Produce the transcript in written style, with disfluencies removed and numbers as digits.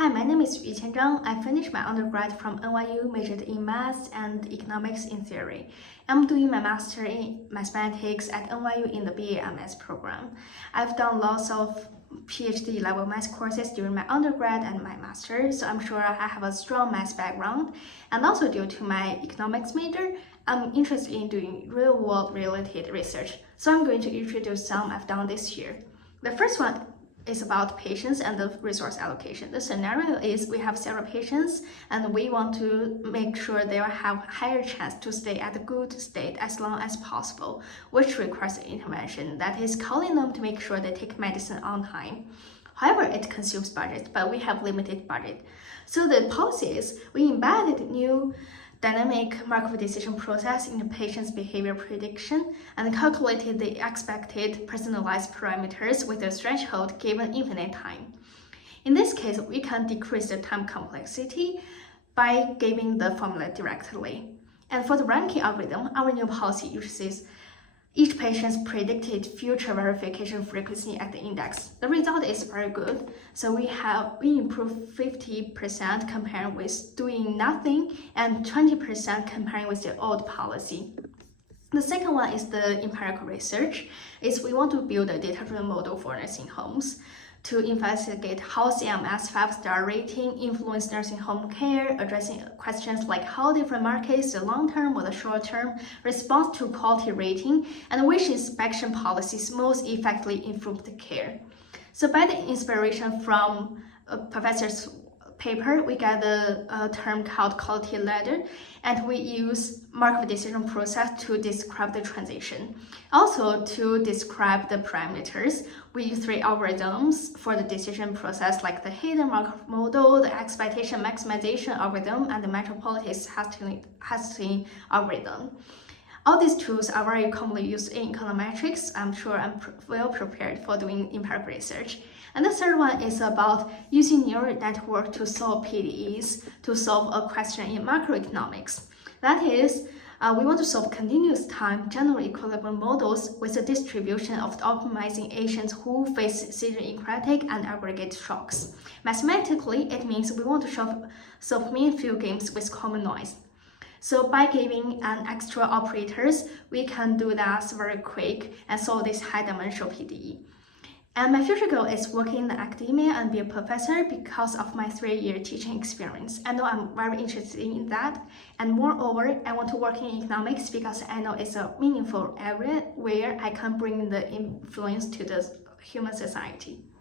Hi, my name is Yuqian Zhang. I finished my undergrad from NYU, majored in maths and economics in theory. I'm doing my master in mathematics at NYU in the BA MS program. I've done lots of PhD level math courses during my undergrad and my master, so I'm sure I have a strong math background. And also due to my economics major, I'm interested in doing real-world related research. So I'm going to introduce some I've done this year. The first one is about patients and the resource allocation. The scenario is we have several patients and we want to make sure they will have higher chance to stay at a good state as long as possible, which requires intervention, that is calling them to make sure they take medicine on time. However, it consumes budget, but we have limited budget. So the policy is we embedded new dynamic markov decision process in the patient's behavior prediction and calculated the expected personalized parameters with a threshold given infinite time. In this case, we can decrease the time complexity by giving the formula directly. And for the ranking algorithm, our new policy uses each patient's predicted future verification frequency at the index. The result is very good. So we improved 50% comparing with doing nothing and 20% comparing with the old policy. The second one is the empirical research. We want to build a data-driven model for nursing homes to investigate how CMS 5-star rating influence nursing home care, addressing questions like how different markets, the long-term or the short-term, response to quality rating, and which inspection policies most effectively improve the care. So by the inspiration from a professor's paper, we get a term called quality ladder, and we use markov decision process to describe the transition. Also, to describe the parameters, we use 3 algorithms for the decision process, like the hidden markov model, the expectation maximization algorithm, and the metropolitan Hastings algorithm. All these tools are very commonly used in econometrics. I'm sure I'm well prepared for doing empirical research. And the third one is about using neural network to solve PDEs, to solve a question in macroeconomics. That is, we want to solve continuous time general equilibrium models with a distribution of the optimizing agents who face syncretic and aggregate shocks. Mathematically, it means we want to solve mean field games with common noise. So by giving an extra operators, we can do that very quick and solve this high-dimensional PDE. And my future goal is working in academia and be a professor because of my 3-year teaching experience. I know I'm very interested in that. And moreover, I want to work in economics because I know it's a meaningful area where I can bring the influence to the human society.